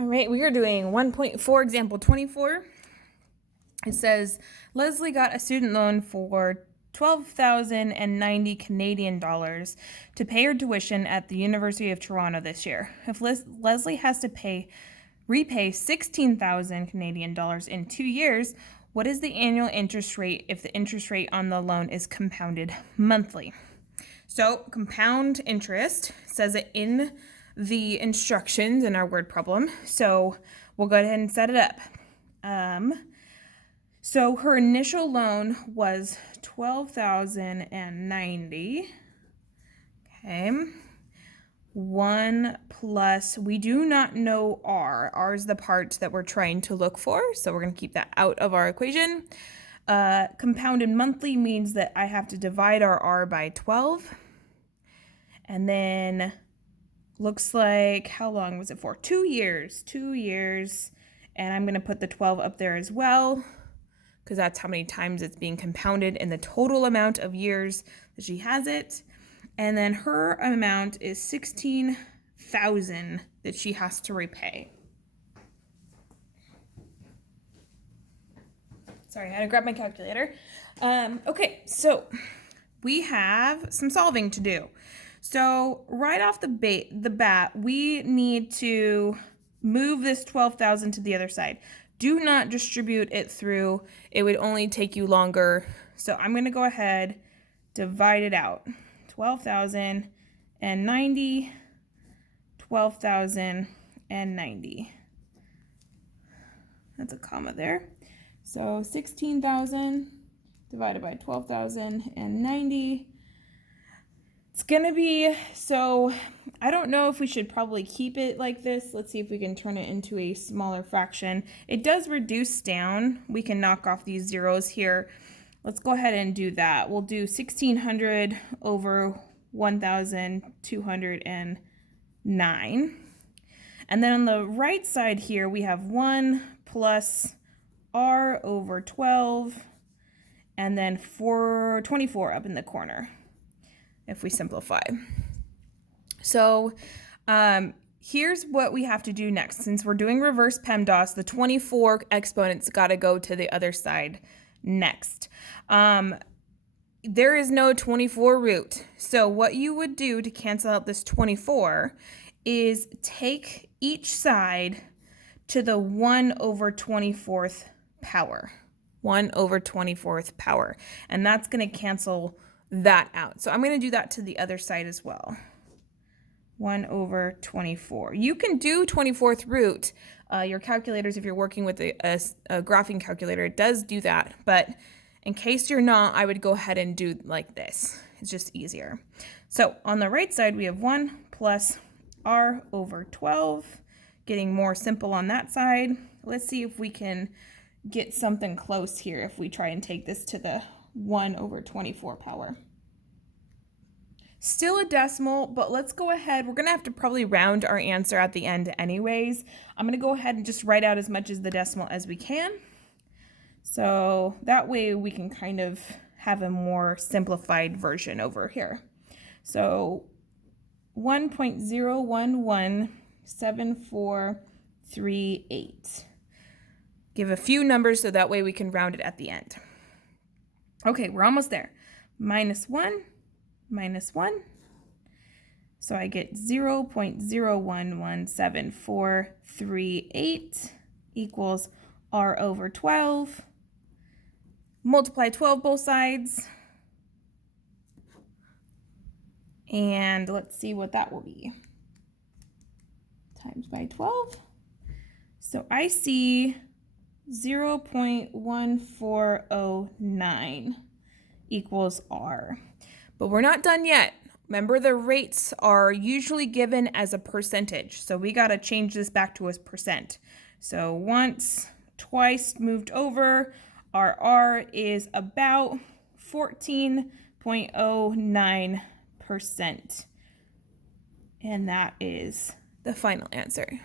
All right, we are doing 1.4 example 24. It says Leslie got a student loan for 12,090 Canadian dollars to pay her tuition at the University of Toronto this year. If Leslie has to repay 16,000 Canadian dollars in 2 years, what is the annual interest rate if the interest rate on the loan is compounded monthly? So compound interest says it in the instructions in our word problem. So we'll go ahead and set it up. So her initial loan was 12,090. Okay. 1 plus, we do not know R. R is the part that we're trying to look for, so we're going to keep that out of our equation. Compounded monthly means that I have to divide our R by 12. And then looks like, how long was it for? 2 years. 2 years. And I'm going to put the 12 up there as well, because that's how many times it's being compounded in the total amount of years that she has it. And then her amount is 16,000 that she has to repay. Sorry, I had to grab my calculator. Okay, so we have some solving to do. So right off the bat, we need to move this 12,000 to the other side. Do not distribute it through. It would only take you longer. So I'm going to go ahead, divide it out. 12,090, 12,090. That's a comma there. So 16,000 divided by 12,090. It's going to be, so I don't know if we should probably keep it like this. Let's see if we can turn it into a smaller fraction. It does reduce down. We can knock off these zeros here. Let's go ahead and do that. We'll do 1,600 over 1,209. And then on the right side here, we have 1 plus R over 12, and then 24 up in the corner, if we simplify. So here's what we have to do next. Since we're doing reverse PEMDAS, the 24 exponents got to go to the other side next. There is no 24 root. So what you would do to cancel out this 24 is take each side to the 1 over 24th power. 1 over 24th power. And that's going to cancel that out. So I'm going to do that to the other side as well. 1 over 24. You can do 24th root. Your calculators, if you're working with a graphing calculator, it does do that. But in case you're not, I would go ahead and do like this. It's just easier. So on the right side, we have 1 plus R over 12. Getting more simple on that side. Let's see if we can get something close here if we try and take this to the 1 over 24 power. Still a decimal, but let's go ahead. We're going to have to probably round our answer at the end anyways. I'm going to go ahead and just write out as much as the decimal as we can. So that way we can kind of have a more simplified version over here. So 1.0117438. Give a few numbers so that way we can round it at the end. Okay, we're almost there. Minus 1. So I get 0.0117438 equals R over 12. Multiply 12 both sides. And let's see what that will be. Times by 12. So I see 0.1409 equals R. But we're not done yet. Remember, the rates are usually given as a percentage. So we got to change this back to a percent. So once, twice moved over, our R is about 14.09%. And that is the final answer.